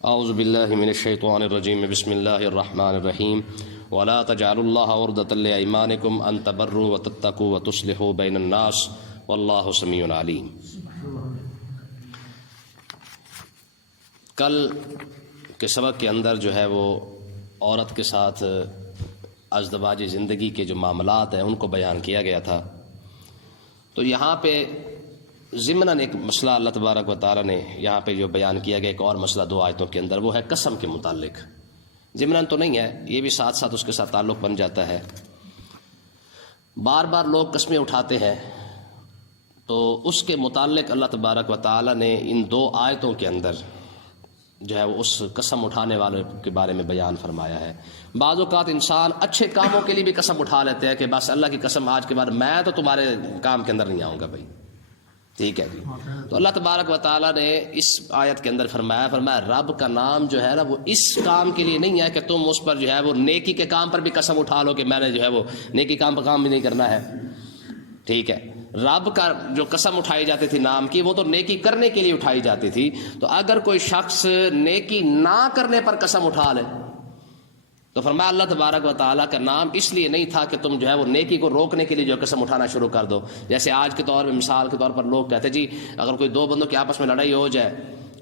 اعوذ باللہ من الشیطان الرجیم بسم اللہ الرحمن الرحیم ولا تجعلوا اللہ عرضۃ لایمانکم ان تبروا وتتقوا وتصلحوا بین الناس واللہ سمیع علیم۔ کل کے سبق کے اندر جو ہے وہ عورت کے ساتھ ازدواجی زندگی کے جو معاملات ہیں ان کو بیان کیا گیا تھا۔ تو یہاں پہ ضمناً ایک مسئلہ اللہ تبارک و تعالیٰ نے یہاں پہ جو بیان کیا گیا ایک اور مسئلہ دو آیتوں کے اندر، وہ ہے قسم کے متعلق۔ ضمناً تو نہیں ہے، یہ بھی ساتھ ساتھ اس کے ساتھ تعلق بن جاتا ہے۔ بار بار لوگ قسمیں اٹھاتے ہیں، تو اس کے متعلق اللہ تبارک و تعالیٰ نے ان دو آیتوں کے اندر جو ہے وہ اس قسم اٹھانے والے کے بارے میں بیان فرمایا ہے۔ بعض اوقات انسان اچھے کاموں کے لیے بھی قسم اٹھا لیتے ہیں کہ بس اللہ کی قسم آج کے بعد میں تو تمہارے کام کے اندر نہیں آؤں گا بھائی، ٹھیک ہے جی۔ تو اللہ تبارک و تعالیٰ نے اس آیت کے اندر فرمایا رب کا نام جو ہے نا وہ اس کام کے لیے نہیں ہے کہ تم اس پر جو ہے وہ نیکی کے کام پر بھی قسم اٹھا لو کہ میں نے جو ہے وہ نیکی کام پر کام بھی نہیں کرنا ہے، ٹھیک ہے۔ رب کا جو قسم اٹھائی جاتی تھی نام کی، وہ تو نیکی کرنے کے لیے اٹھائی جاتی تھی۔ تو اگر کوئی شخص نیکی نہ کرنے پر قسم اٹھا لے تو فرمایا اللہ تبارک و تعالیٰ کا نام اس لیے نہیں تھا کہ تم جو ہے وہ نیکی کو روکنے کے لیے جو قسم اٹھانا شروع کر دو۔ جیسے آج کے طور پہ مثال کے طور پر لوگ کہتے ہیں جی اگر کوئی دو بندوں کی آپس میں لڑائی ہو جائے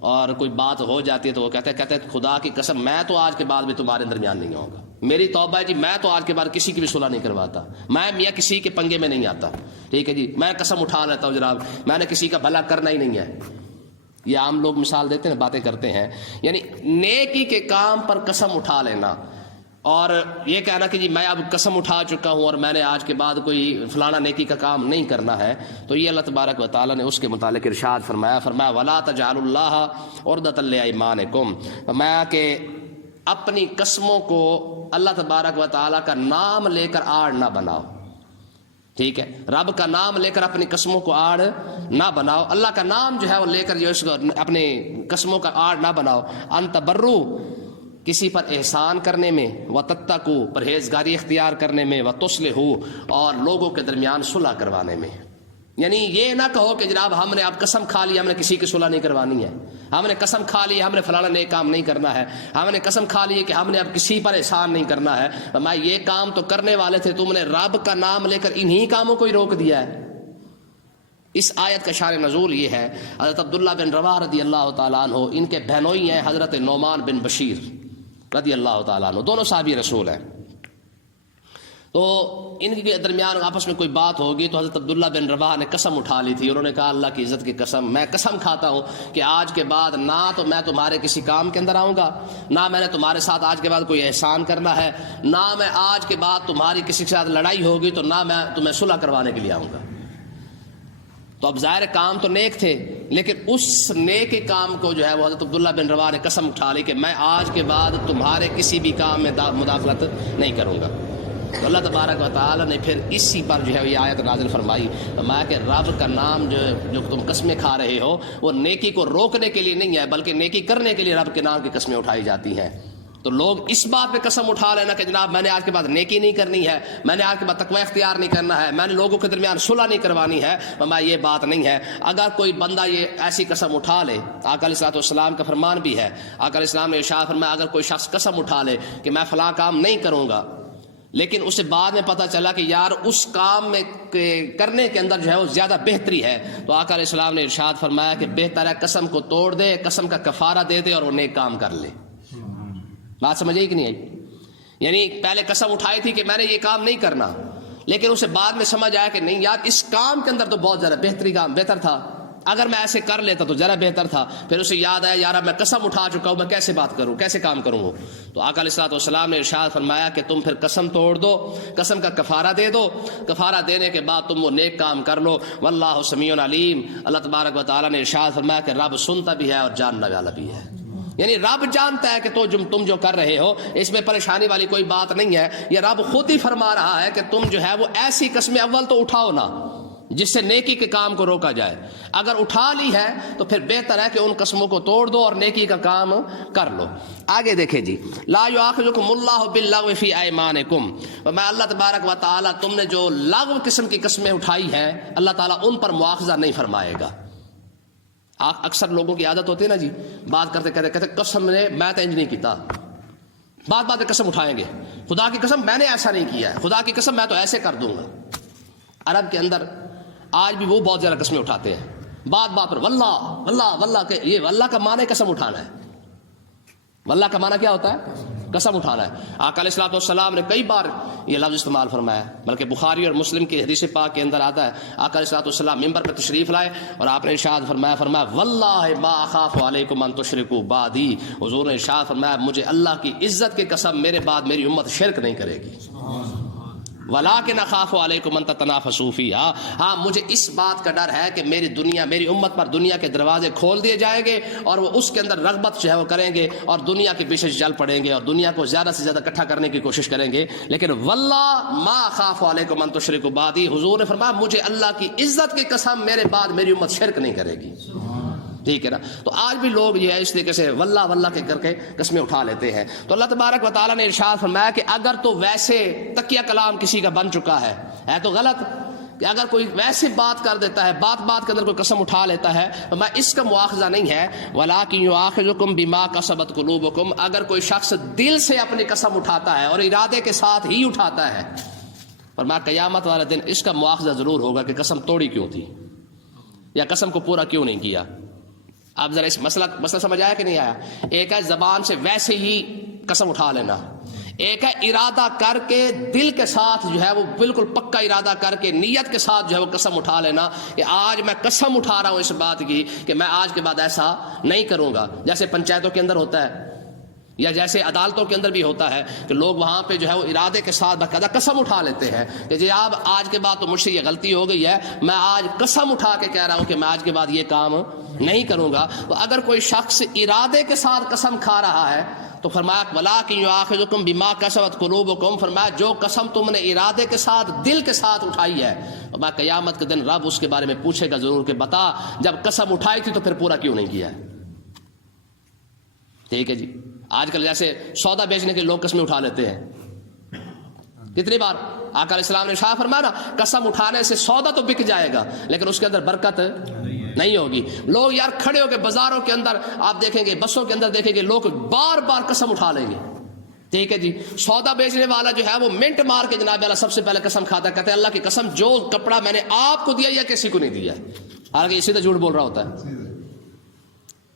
اور کوئی بات ہو جاتی ہے تو وہ کہتے ہیں خدا کی قسم میں تو آج کے بعد بھی تمہارے درمیان نہیں آؤں گا، میری توبہ ہے جی میں تو آج کے بعد کسی کی بھی صلح نہیں کرواتا، میں میاں کسی کے پنگے میں نہیں آتا، ٹھیک ہے جی، میں قسم اٹھا لیتا ہوں جناب میں نے کسی کا بھلا کرنا ہی نہیں ہے۔ یہ عام لوگ مثال دیتے ہیں، باتیں کرتے ہیں، یعنی نیکی کے کام پر قسم اٹھا لینا اور یہ کہنا کہ جی میں اب قسم اٹھا چکا ہوں اور میں نے آج کے بعد کوئی فلانا نیکی کا کام نہیں کرنا ہے۔ تو یہ اللہ تبارک و تعالیٰ نے اس کے متعلق ارشاد فرمایا ولا تجعلوا اللہ عرضۃ لایمانکم، فرمایا کہ اپنی قسموں کو اللہ تبارک و تعالیٰ کا نام لے کر آڑ نہ بناؤ، ٹھیک ہے۔ رب کا نام لے کر اپنی قسموں کو آڑ نہ بناؤ، اللہ کا نام جو ہے وہ لے کر جو اس کو اپنی قسموں کا آڑ نہ بناؤ۔ ان تبروا، کسی پر احسان کرنے میں، وتتقوا، پرہیزگاری اختیار کرنے میں، وتصلحوا، اور لوگوں کے درمیان صلح کروانے میں۔ یعنی یہ نہ کہو کہ جناب ہم نے اب قسم کھا لی ہم نے کسی کی صلح نہیں کروانی ہے، ہم نے قسم کھا لی ہم نے فلانا نیک کام نہیں کرنا ہے، ہم نے قسم کھا لی کہ ہم نے اب کسی پر احسان نہیں کرنا ہے۔ میں یہ کام تو کرنے والے تھے، تم نے رب کا نام لے کر انہی کاموں کو ہی روک دیا ہے۔ اس آیت کا شان نزول یہ ہے، حضرت عبداللہ بن رواحہ رضی اللہ تعالیٰ عنہ، ان کے بہنوئی ہیں حضرت نعمان بن بشیر رضی اللہ تعالیٰ عنہ، دونوں صحابی رسول ہیں۔ تو ان کے درمیان آپس میں کوئی بات ہوگی تو حضرت عبداللہ بن رواحہ نے قسم اٹھا لی تھی، انہوں نے کہا اللہ کی عزت کی قسم میں قسم کھاتا ہوں کہ آج کے بعد نہ تو میں تمہارے کسی کام کے اندر آؤں گا، نہ میں نے تمہارے ساتھ آج کے بعد کوئی احسان کرنا ہے، نہ میں آج کے بعد تمہاری کسی کے ساتھ لڑائی ہوگی تو نہ میں تمہیں صلح کروانے کے لیے آؤں گا۔ تو اب ظاہر کام تو نیک تھے، لیکن اس نیک کام کو جو ہے وہ حضرت عبداللہ بن رواحہ نے قسم اٹھا لی کہ میں آج کے بعد تمہارے کسی بھی کام میں مداخلت نہیں کروں گا۔ تو اللہ تبارک و تعالیٰ نے پھر اسی پر جو ہے یہ آیت نازل فرمائی کہ رب کا نام جو تم قسمیں کھا رہے ہو وہ نیکی کو روکنے کے لیے نہیں ہے بلکہ نیکی کرنے کے لیے رب کے نام کی قسمیں اٹھائی جاتی ہیں۔ تو لوگ اس بات پہ قسم اٹھا لینا کہ جناب میں نے آج کے بعد نیکی نہیں کرنی ہے، میں نے آج کے بعد تقوی اختیار نہیں کرنا ہے، میں نے لوگوں کے درمیان صلح نہیں کروانی ہے، یہ بات نہیں ہے۔ اگر کوئی بندہ یہ ایسی قسم اٹھا لے، آقا علیہ الصلوۃ والسلام کا فرمان بھی ہے، آقا علیہ السلام نے ارشاد فرمایا اگر کوئی شخص قسم اٹھا لے کہ میں فلاں کام نہیں کروں گا، لیکن اسے بعد میں پتہ چلا کہ یار اس کام میں کرنے کے اندر جو ہے وہ زیادہ بہتری ہے، تو آقا علیہ السلام نے ارشاد فرمایا کہ بہتر ہے قسم کو توڑ دے، قسم کا کفارہ دے دے اور وہ نیک کام کر لے۔ بات سمجھے کہ نہیں آئی؟ یعنی پہلے قسم اٹھائی تھی کہ میں نے یہ کام نہیں کرنا، لیکن اسے بعد میں سمجھ آیا کہ نہیں یار اس کام کے اندر تو بہت زیادہ بہتر تھا، اگر میں ایسے کر لیتا تو ذرا بہتر تھا۔ پھر اسے یاد آیا یار اب میں قسم اٹھا چکا ہوں، میں کیسے بات کروں، کیسے کام کروں وہ؟ تو آقا علیہ الصلوۃ والسلام نے ارشاد فرمایا کہ تم پھر قسم توڑ دو، قسم کا کفارہ دے دو، کفارہ دینے کے بعد تم وہ نیک کام کر لو، واللہ سمیع علیم۔ اللہ تبارک و تعالیٰ نے ارشاد فرمایا کہ رب سنتا بھی ہے اور جاننے والا بھی ہے، یعنی رب جانتا ہے کہ تم جو کر رہے ہو اس میں پریشانی والی کوئی بات نہیں ہے۔ یہ رب خود ہی فرما رہا ہے کہ تم جو ہے وہ ایسی قسمیں اول تو اٹھاؤ نہ جس سے نیکی کے کام کو روکا جائے، اگر اٹھا لی ہے تو پھر بہتر ہے کہ ان قسموں کو توڑ دو اور نیکی کا کام کر لو۔ آگے دیکھیں جی، لا یؤاخذکم اللہ باللغو فی ایمانکم، میں اللہ تبارک و تعالیٰ تم نے جو لغو قسم کی قسمیں اٹھائی ہیں اللہ تعالیٰ ان پر مواخذہ نہیں فرمائے گا۔ اکثر لوگوں کی عادت ہوتی ہے نا جی، بات کرتے کہتے قسم نے میں تو انج نہیں کیتا، بات میں قسم اٹھائیں گے، خدا کی قسم میں نے ایسا نہیں کیا ہے، خدا کی قسم میں تو ایسے کر دوں گا۔ عرب کے اندر آج بھی وہ بہت زیادہ قسمیں اٹھاتے ہیں، بات پر واللہ واللہ واللہ، کہ یہ واللہ کا معنی قسم اٹھانا ہے۔ واللہ کا معنی کیا ہوتا ہے؟ قسم اٹھانا ہے۔ آقا علیہ الصلوۃ والسلام نے کئی بار یہ لفظ استعمال فرمایا، بلکہ بخاری اور مسلم کی حدیث پاک کے اندر آتا ہے، آقا علیہ الصلوۃ والسلام ممبر پر تشریف لائے اور آپ نے ارشاد فرمایا واللہ ما اخاف علیکم ان تشرکوا بعدی، حضور نے ارشاد فرمایا مجھے اللہ کی عزت کی قسم میرے بعد میری امت شرک نہیں کرے گی۔ وَلَٰكِنْ أَخَافُ عَلَيْكُمْ أَن تَتَنَافَسُوا فِيهَا، ہاں مجھے اس بات کا ڈر ہے کہ میری امت پر دنیا کے دروازے کھول دیے جائیں گے اور وہ اس کے اندر رغبت جو ہے وہ کریں گے اور دنیا کے پیچھے چل پڑیں گے اور دنیا کو زیادہ سے زیادہ اکٹھا کرنے کی کوشش کریں گے، لیکن واللہ ما اخاف علیکم ان تشرکوا بعدی، حضور نے فرمایا مجھے اللہ کی عزت کی قسم میرے بعد میری امت شرک نہیں کرے گی۔ ٹھیک ہے نا؟ تو آج بھی لوگ یہ ہے اس طریقے سے واللہ واللہ کے کر کے قسمیں اٹھا لیتے ہیں۔ تو اللہ تبارک و تعالیٰ نے ارشاد فرمایا کہ اگر تو ویسے تکیہ کلام کسی کا بن چکا ہے تو غلط، کہ اگر کوئی ویسے بات کر دیتا ہے، بات کے اندر کوئی قسم اٹھا لیتا ہے، تو میں اس کا مواخذہ نہیں ہے، وَلَٰكِن يُؤَاخِذُكُم بِمَا كَسَبَتْ قُلُوبُكُم، اگر کوئی شخص دل سے اپنی قسم اٹھاتا ہے اور ارادے کے ساتھ ہی اٹھاتا ہے، فرمایا قیامت والے دن اس کا مواخذہ ضرور ہوگا کہ قسم توڑی کیوں تھی یا قسم کو پورا کیوں نہیں کیا۔ آپ ذرا اس مسئلہ سمجھ آیا کہ نہیں آیا؟ ایک ہے زبان سے ویسے ہی قسم اٹھا لینا، ایک ہے ارادہ کر کے دل کے ساتھ جو ہے وہ بالکل پکا ارادہ کر کے نیت کے ساتھ جو ہے وہ قسم اٹھا لینا کہ آج میں قسم اٹھا رہا ہوں اس بات کی کہ میں آج کے بعد ایسا نہیں کروں گا۔ جیسے پنچایتوں کے اندر ہوتا ہے یا جیسے عدالتوں کے اندر بھی ہوتا ہے کہ لوگ وہاں پہ جو ہے وہ ارادے کے ساتھ باقاعدہ قسم اٹھا لیتے ہیں کہ جی آپ آج کے بعد تو مجھ سے یہ غلطی ہو گئی ہے، میں آج قسم اٹھا کے کہہ رہا ہوں کہ میں آج کے بعد یہ کام نہیں کروں گا۔ تو اگر کوئی شخص ارادے کے ساتھ قسم کھا رہا ہے تو فرمایا وَلَٰكِن يُؤَاخِذُكُم بِمَا كَسَبَتْ قُلُوبُكُم، فرمایا جو قسم تم نے ارادے کے ساتھ دل کے ساتھ اٹھائی ہے، میں قیامت کے دن رب اس کے بارے میں پوچھے گا ضرور کہ بتا جب قسم اٹھائی تھی تو پھر پورا کیوں نہیں کیا ہے۔ ٹھیک ہے جی؟ آج کل جیسے سودا بیچنے کے لوگ قسمیں اٹھا لیتے ہیں، کتنی بار آقا علیہ السلام نے شاہ فرمایا نا قسم اٹھانے سے سودا تو بک جائے گا لیکن اس کے اندر برکت نہیں ہوگی۔ لوگ یار کھڑے ہو کے بازاروں کے اندر آپ دیکھیں گے، بسوں کے اندر دیکھیں گے، لوگ بار بار قسم اٹھا لیں گے۔ ٹھیک ہے جی؟ سودا بیچنے والا جو ہے وہ منٹ مار کے جناب اللہ سب سے پہلے قسم کھاتا ہے، کہتے ہیں اللہ کی قسم جو کپڑا میں نے آپ کو دیا یا کسی کو نہیں دیا، حالانکہ یہ سیدھا جھوٹ بول رہا ہوتا ہے۔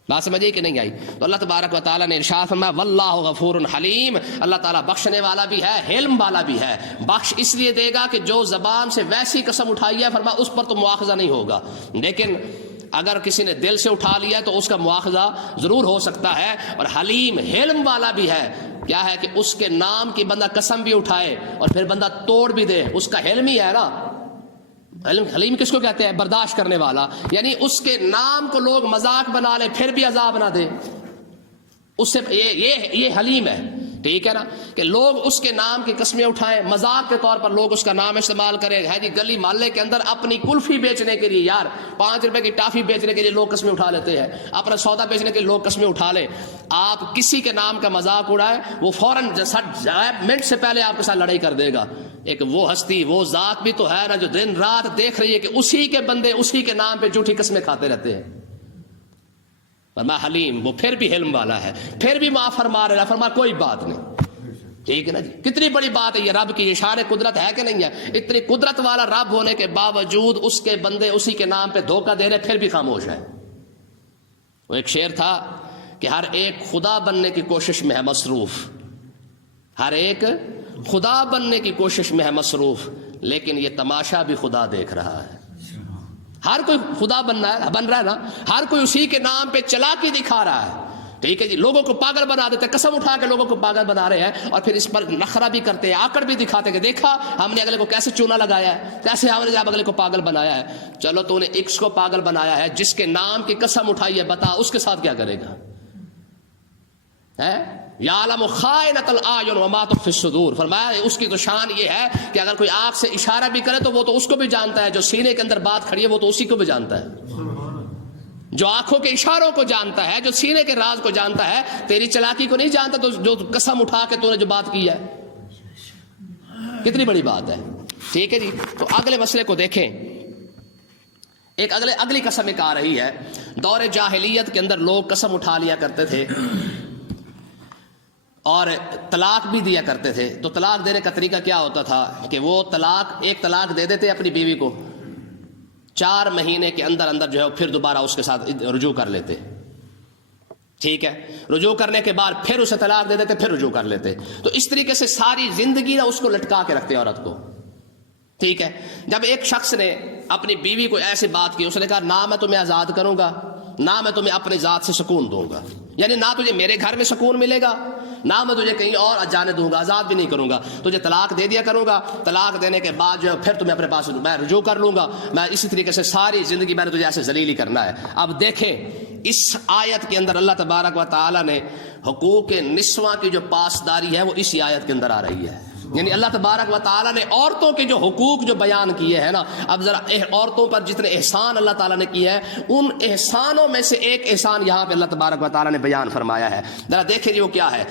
بات سمجھے کہ نہیں آئی؟ تو اللہ تبارک و تعالیٰ نے ارشاد فرمایا واللہ غفور حلیم، اللہ تعالیٰ بخشنے والا بھی ہے، حلم والا بھی ہے۔ بخش اس لیے دے گا کہ جو زبان سے ویسی قسم اٹھائی ہے فرمایا اس پر تو مواخذہ نہیں ہوگا، لیکن اگر کسی نے دل سے اٹھا لیا تو اس کا مواخذہ ضرور ہو سکتا ہے۔ اور حلیم حلم والا بھی ہے، کیا ہے کہ اس کے نام کی بندہ قسم بھی اٹھائے اور پھر بندہ توڑ بھی دے، اس کا حلم ہی ہے نا۔ حلیم کس کو کہتے ہیں؟ برداشت کرنے والا، یعنی اس کے نام کو لوگ مذاق بنا لے پھر بھی عذاب نہ دے، اس سے یہ حلیم ہے۔ ٹھیک ہے نا؟ کہ لوگ اس کے نام کی قسمیں اٹھائیں، مذاق کے طور پر لوگ اس کا نام استعمال کریں۔ ہے جی گلی محلے کے اندر اپنی کلفی بیچنے کے لیے، یار 5 روپے کی ٹافی بیچنے کے لیے لوگ قسمیں اٹھا لیتے ہیں، اپنا سودا بیچنے کے لیے لوگ قسمیں اٹھا لیں۔ آپ کسی کے نام کا مذاق اڑائیں وہ فوراً منٹ سے پہلے آپ کے ساتھ لڑائی کر دے گا۔ ایک وہ ہستی وہ ذات بھی تو ہے نا جو دن رات دیکھ رہی ہے کہ اسی کے بندے اسی کے نام پہ جھوٹی قسمیں کھاتے رہتے ہیں۔ فرمایا حلیم، وہ پھر بھی حلم والا ہے، پھر بھی معاف فرما رہا ہے، فرمایا کوئی بات نہیں۔ ٹھیک ہے نا جی؟ کتنی بڑی بات ہے یہ، رب کی اشار قدرت ہے کہ نہیں ہے؟ اتنی قدرت والا رب ہونے کے باوجود اس کے بندے اسی کے نام پہ دھوکہ دے رہے پھر بھی خاموش ہے۔ وہ ایک شعر تھا کہ ہر ایک خدا بننے کی کوشش میں ہے مصروف، ہر ایک خدا بننے کی کوشش میں ہے مصروف، لیکن یہ تماشا بھی خدا دیکھ رہا ہے۔ ہر کوئی خدا بن رہا ہے نا، ہر کوئی اسی کے نام پہ چلاکی دکھا رہا ہے۔ ٹھیک ہے جی؟ لوگوں کو پاگل بنا دیتے ہیں، قسم اٹھا کے لوگوں کو پاگل بنا رہے ہیں اور پھر اس پر نخرہ بھی کرتے ہیں، آکڑ بھی دکھاتے ہیں کہ دیکھا ہم نے اگلے کو کیسے چونا لگایا ہے، کیسے ہم نے اگلے کو پاگل بنایا ہے۔ چلو تو نے ایکس کو پاگل بنایا ہے، جس کے نام کی قسم اٹھائی ہے بتا اس کے ساتھ کیا کرے گا؟ یعلم خائنۃ الاعین وما تخفی الصدور، فرمایا اس کی تو شان یہ ہے کہ اگر کوئی آنکھ سے اشارہ بھی کرے تو وہ تو اس کو بھی جانتا ہے، جو سینے کے اندر بات کھڑی ہے وہ تو اسی کو بھی جانتا ہے، جو آنکھوں کے اشاروں کو جانتا ہے، جو سینے کے راز کو جانتا ہے، تیری چلاکی کو نہیں جانتا تو جو قسم اٹھا کے تو نے جو بات کی ہے، کتنی بڑی بات ہے۔ ٹھیک ہے جی؟ تو اگلے مسئلے کو دیکھیں، ایک اگلی قسم ایک آ رہی ہے. دور جاہلیت کے اندر لوگ قسم اٹھا لیا کرتے تھے اور طلاق بھی دیا کرتے تھے. تو طلاق دینے کا طریقہ کیا ہوتا تھا کہ وہ ایک طلاق دے دیتے اپنی بیوی کو, 4 مہینے کے اندر اندر جو ہے پھر دوبارہ اس کے ساتھ رجوع کر لیتے. ٹھیک ہے, رجوع کرنے کے بعد پھر اسے طلاق دے دیتے, پھر رجوع کر لیتے. تو اس طریقے سے ساری زندگی نہ اس کو لٹکا کے رکھتے عورت کو. ٹھیک ہے, جب ایک شخص نے اپنی بیوی کو ایسی بات کی, اس نے کہا نہ میں تمہیں آزاد کروں گا, نہ میں تمہیں اپنے ذات سے سکون دوں گا, یعنی نہ تجھے میرے گھر میں سکون ملے گا, نہ میں تجھے کہیں اور جانے دوں گا, آزاد بھی نہیں کروں گا, تجھے طلاق دے دیا کروں گا. طلاق دینے کے بعد جو ہے پھر تمہیں اپنے پاس میں رجوع کر لوں گا, میں اسی طریقے سے ساری زندگی میں نے تجھے ایسے ذلیل ہی کرنا ہے. اب دیکھیں اس آیت کے اندر اللہ تبارک و تعالی نے حقوق نسواں کی جو پاسداری ہے وہ اسی آیت کے اندر آ رہی ہے. یعنی اللہ تبارک و تعالیٰ نے عورتوں کے جو حقوق جو بیان کیے ہیں نا, اب ذرا عورتوں پر جتنے احسان اللہ تعالیٰ نے کیے ہیں ان احسانوں میں سے ایک احسان یہاں پہ اللہ تبارک و تعالیٰ نے بیان فرمایا ہے. ذرا دیکھیں وہ کیا ہے.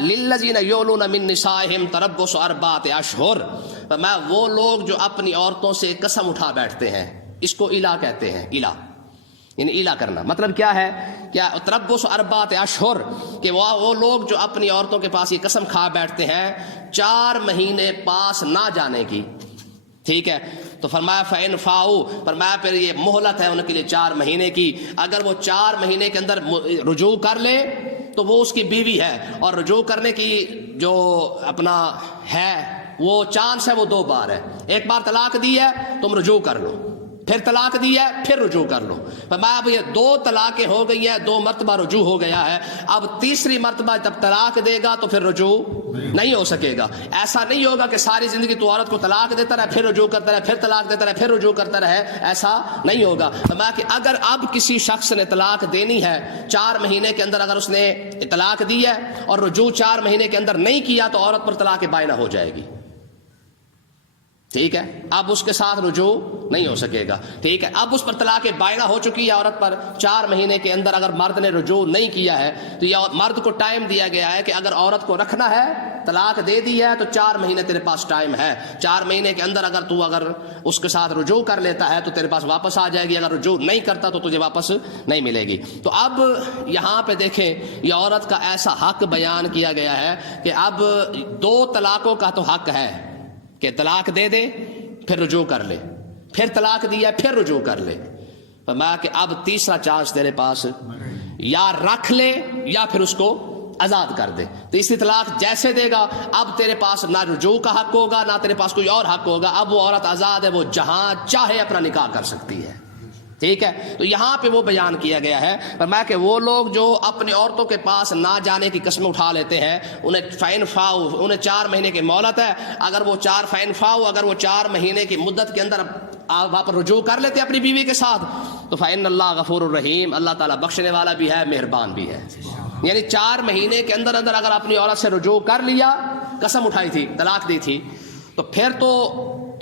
للذین یولون من نسائہم تربص 4 اشہر, میں وہ لوگ جو اپنی عورتوں سے قسم اٹھا بیٹھتے ہیں, اس کو الا کہتے ہیں. الا یعنی الا کرنا مطلب کیا ہے, کیا تربص 4 اشہر کہ وہ لوگ جو اپنی عورتوں کے پاس یہ قسم کھا بیٹھتے ہیں 4 مہینے پاس نہ جانے کی. ٹھیک ہے, تو فرمایا فَإِنْ فَاؤُوا, فرمایا پھر یہ مہلت ہے ان کے لیے 4 مہینے کی. اگر وہ 4 مہینے کے اندر رجوع کر لے تو وہ اس کی بیوی ہے, اور رجوع کرنے کی جو اپنا ہے وہ چانس ہے وہ 2 بار ہے. ایک بار طلاق دی ہے تم رجوع کر لو, پھر طلاق دی ہے پھر رجوع کر لو. میں اب یہ 2 طلاقیں ہو گئی ہیں, 2 مرتبہ رجوع ہو گیا ہے. اب تیسری مرتبہ جب طلاق دے گا تو پھر رجوع نہیں ہو سکے گا. ایسا نہیں ہوگا کہ ساری زندگی تو عورت کو طلاق دیتا رہے, پھر رجوع کرتا رہے, پھر طلاق دیتا رہے, پھر رجوع کرتا رہے, ایسا نہیں ہوگا. میں کہ اگر اب کسی شخص نے طلاق دینی ہے 4 مہینے کے اندر, اگر اس نے طلاق دی ہے اور رجوع 4 مہینے کے اندر نہیں کیا تو عورت پر طلاق بائنہ ہو جائے گی. ٹھیک ہے, اب اس کے ساتھ رجوع نہیں ہو سکے گا. ٹھیک ہے, اب اس پر طلاق بائنہ ہو چکی ہے عورت پر 4 مہینے کے اندر. اگر مرد نے رجوع نہیں کیا ہے تو یہ مرد کو ٹائم دیا گیا ہے کہ اگر عورت کو رکھنا ہے, طلاق دے دی ہے تو 4 مہینے تیرے پاس ٹائم ہے. 4 مہینے کے اندر اگر اس کے ساتھ رجوع کر لیتا ہے تو تیرے پاس واپس آ جائے گی, اگر رجوع نہیں کرتا تو تجھے واپس نہیں ملے گی. تو اب یہاں پہ دیکھیں یہ عورت کا ایسا حق بیان کیا گیا ہے کہ اب 2 طلاقوں کا تو حق ہے کہ طلاق دے دے پھر رجوع کر لے, پھر طلاق دیا پھر رجوع کر لے. میں کہ اب تیسرا چانس تیرے پاس, یا رکھ لے یا پھر اس کو آزاد کر دے. تیسری طلاق جیسے دے گا اب تیرے پاس نہ رجوع کا حق ہوگا نہ تیرے پاس کوئی اور حق ہوگا. اب وہ عورت آزاد ہے, وہ جہاں چاہے اپنا نکاح کر سکتی ہے. ٹھیک ہے, تو یہاں پہ وہ بیان کیا گیا ہے. فرمایا کہ وہ لوگ جو اپنی عورتوں کے پاس نہ جانے کی قسم اٹھا لیتے ہیں, انہیں فَإِنْ فَاؤُوا, انہیں 4 مہینے کی مہلت ہے. اگر وہ 4 مہینے کی مدت کے اندر وہاں پر رجوع کر لیتے اپنی بیوی کے ساتھ تو فَإِنَّ اللَّهَ غَفُورٌ رَحِيمٌ, اللہ تعالیٰ بخشنے والا بھی ہے, مہربان بھی ہے. یعنی 4 مہینے کے اندر اندر اگر اپنی عورت سے رجوع کر لیا, قسم اٹھائی تھی, طلاق دی تھی, تو پھر تو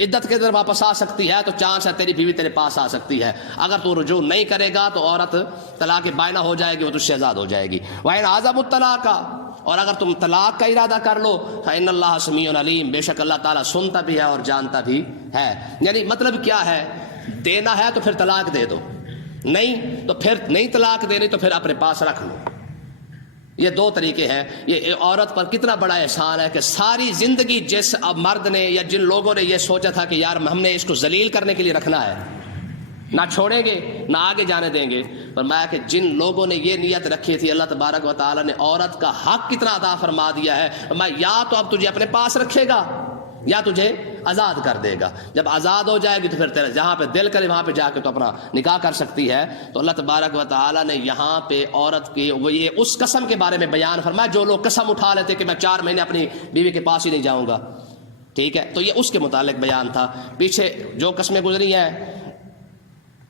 عدت کے اندر واپس آ سکتی ہے. تو چانس ہے تیری بیوی تیرے پاس آ سکتی ہے. اگر تو رجوع نہیں کرے گا تو عورت طلاق بائنہ ہو جائے گی, وہ تو سے آزاد ہو جائے گی. وَإِنْ عَزَمُوا الطَّلَاقَ, اور اگر تم طلاق کا ارادہ کر لو فَإِنَّ اللَّهَ سَمِيعٌ عَلِيمٌ, بے شک اللہ تعالیٰ سنتا بھی ہے اور جانتا بھی ہے. یعنی مطلب کیا ہے, دینا ہے تو پھر طلاق دے دو, نہیں تو پھر نہیں طلاق دینی تو پھر اپنے پاس رکھ لو. یہ 2 طریقے ہیں. یہ عورت پر کتنا بڑا احسان ہے کہ ساری زندگی جس مرد نے یا جن لوگوں نے یہ سوچا تھا کہ یار ہم نے اس کو ذلیل کرنے کے لیے رکھنا ہے, نہ چھوڑیں گے نہ آگے جانے دیں گے, فرمایا کہ جن لوگوں نے یہ نیت رکھی تھی اللہ تبارک و تعالیٰ نے عورت کا حق کتنا عطا فرما دیا ہے. میں یا تو اب تجھے اپنے پاس رکھے گا یا تجھے آزاد کر دے گا. جب آزاد ہو جائے گی تو پھر تیرا جہاں پہ دل کرے وہاں پہ جا کے تو اپنا نکاح کر سکتی ہے. تو اللہ تبارک و تعالیٰ نے یہاں پہ عورت کی وہ یہ اس قسم کے بارے میں بیان فرمایا جو لوگ قسم اٹھا لیتے کہ میں 4 مہینے اپنی بیوی کے پاس ہی نہیں جاؤں گا. ٹھیک ہے, تو یہ اس کے متعلق بیان تھا. پیچھے جو قسمیں گزری ہیں,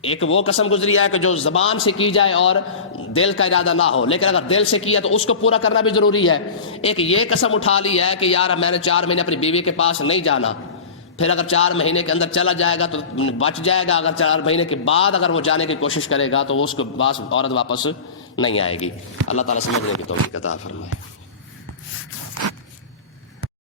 ایک وہ قسم گزری ہے کہ جو زبان سے کی جائے اور دل کا ارادہ نہ ہو, لیکن اگر دل سے کیا تو اس کو پورا کرنا بھی ضروری ہے. ایک یہ قسم اٹھا لی ہے کہ یار میں نے 4 مہینے اپنی بیوی کے پاس نہیں جانا, پھر اگر 4 مہینے کے اندر چلا جائے گا تو بچ جائے گا, اگر 4 مہینے کے بعد اگر وہ جانے کی کوشش کرے گا تو اس کو عورت واپس نہیں آئے گی. اللہ تعالیٰ سمجھنے کی توفیق عطا فرمائے.